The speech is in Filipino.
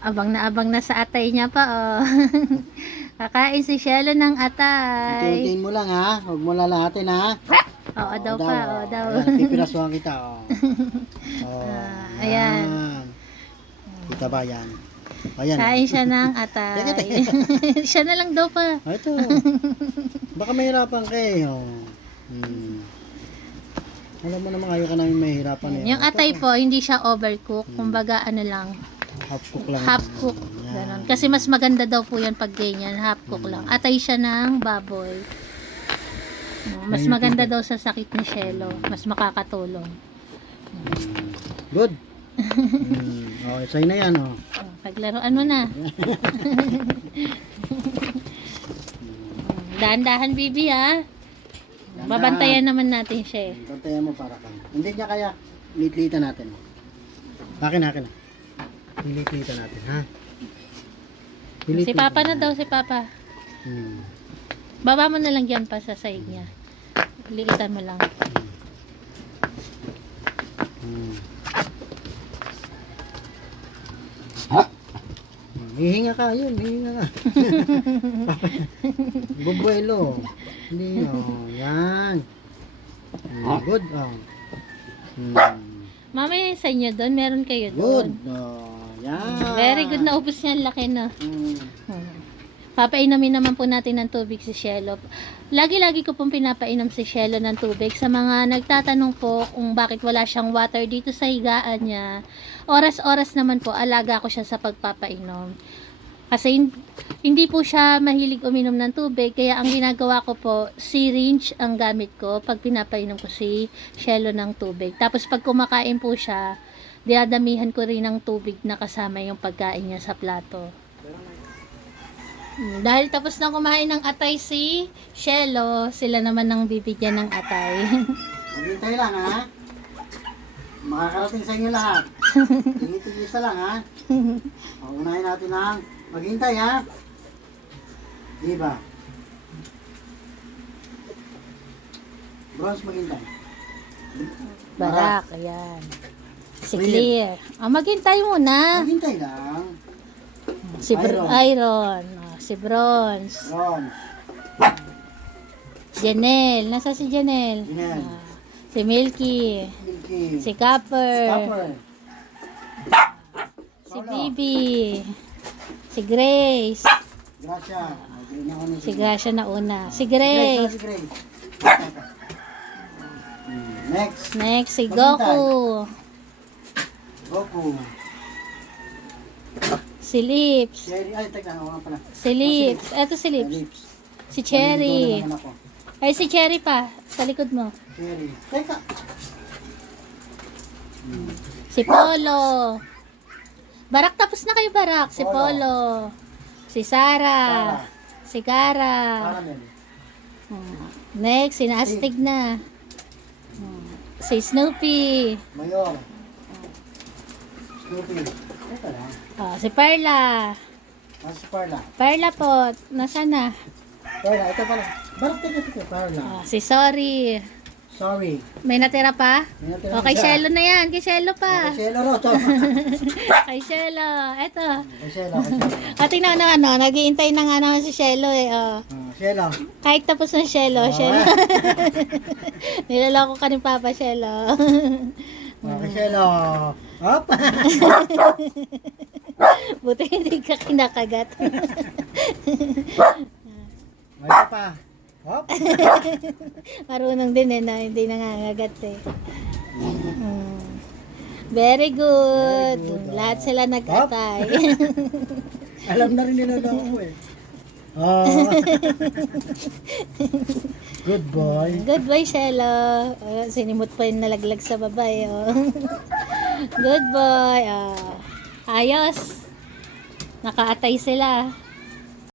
Abang na sa atay niya pa, oh. Kakain si Shelo ng atay. Unti-untiin mo lang ha. Huwag mo lalahatin ha. Oo daw pa, oo daw. Ayan, pipirasuhan kita. Oh. Ayan. Kita ba yan? Ayan. Kain siya ng atay. Siya na lang daw pa. Ito. Baka mahirapan kayo. Alam mo naman ayaw ka namin mahirapan eh. Yung atay po, hindi siya overcook. Kumbaga, ano lang, Half cook lang. half cook. Ganon. Kasi mas maganda daw po yan pag ganyan. Half cook lang. Atay siya ng baboy. Mas maganda daw sa sakit ni Shelo. Mas makakatulong. Good. Okay, sa'yo na yan oh. Paglaruan mo na. Dahan-dahan, Bibi, ha? Babantayan naman natin siya eh. Bantayan mo para kang. Hindi niya kaya litlitan natin. Akin. Litlitan natin, ha? Si Papa na daw, si Papa. Baba mo na lang yan pa sa side niya. Liitan mo lang. Hihinga ka, yun, hihinga ka. Bubuelo. Hindi, oh, yan. Good, oh. Mamaya sa inyo doon, meron kayo Good, doon. oh, yan. Very good na ubos niya, laki na. Papainumin naman po natin ng tubig si Shelo. Lagi-lagi ko pong pinapainom si Shelo ng tubig. Sa mga nagtatanong po kung bakit wala siyang water dito sa higaan niya, oras-oras naman po alaga ko siya sa pagpapainom. Kasi hindi po siya mahilig uminom ng tubig, kaya ang ginagawa ko po, syringe ang gamit ko pag pinapainom ko si Shelo ng tubig. Tapos pag kumakain po siya, dinadamihan ko rin ng tubig na kasama yung pagkain niya sa plato. Dahil tapos na kumain ng atay si Shelo, sila naman nang bibigyan ng atay. Maghintay lang, ha? Makakarating sa inyo lahat. Tingin-tingin lang, ha? Unahin natin ang maghintay, ha? Diba? Bronze maghintay. Barak, ayan. Si Clear. Maghintay muna. Maghintay lang. Si Iron. Si Bronze. Bronze. Janelle. Nasa si Janelle? Janelle. Si Milky. Milky. Si Copper. Copper. Si Bibi. Si Grace. Gracia. Si Gracia na una. Si Grace. Grace. Next. Next, si Goku. Goku. Si Lips. Cherry. Ay, teka. Oo nga pala. Si Lips. Eto si Lips. Lips. Si Cherry. Naman ako. Ay, si Cherry pa. Sa likod mo. Cherry. Teka. Si Polo. Barak, tapos na kayo, Barak. Si Polo. Polo. Si Sarah. Sarah. Si Cara. Caramel. Next, sinaastig na. Si Snoopy. Mayor. Snoopy. Teka lang. Si Perla. Nasa Parla. Perla po. Nasaan na? Parla, ito pala. Barak teka. Parla. Si Sorry. Sorry. May natira pa? May natira Kay isa. Shelo na yan. Kay Shelo pa. Kay Shelo Roto. Kay Shelo. Eto. Kay Shelo. Tingnan na, naghihintay na nga naman si Shelo eh. Shelo. Kahit tapos ng Shelo. Shelo. Nilalako ka ni Papa Shelo. Kay Shelo. Hop. Buti hindi ka kinakagat. May isa pa. Hop. Marunong din eh, na hindi nangangagat eh. Very good. Lahat sila nag-atay. Alam na rin nila daw ako eh. Oh. Good boy. Good boy, Shelo. Sinimot pa yung nalaglag sa babay. Good boy. Ayos. Nakaatay sila.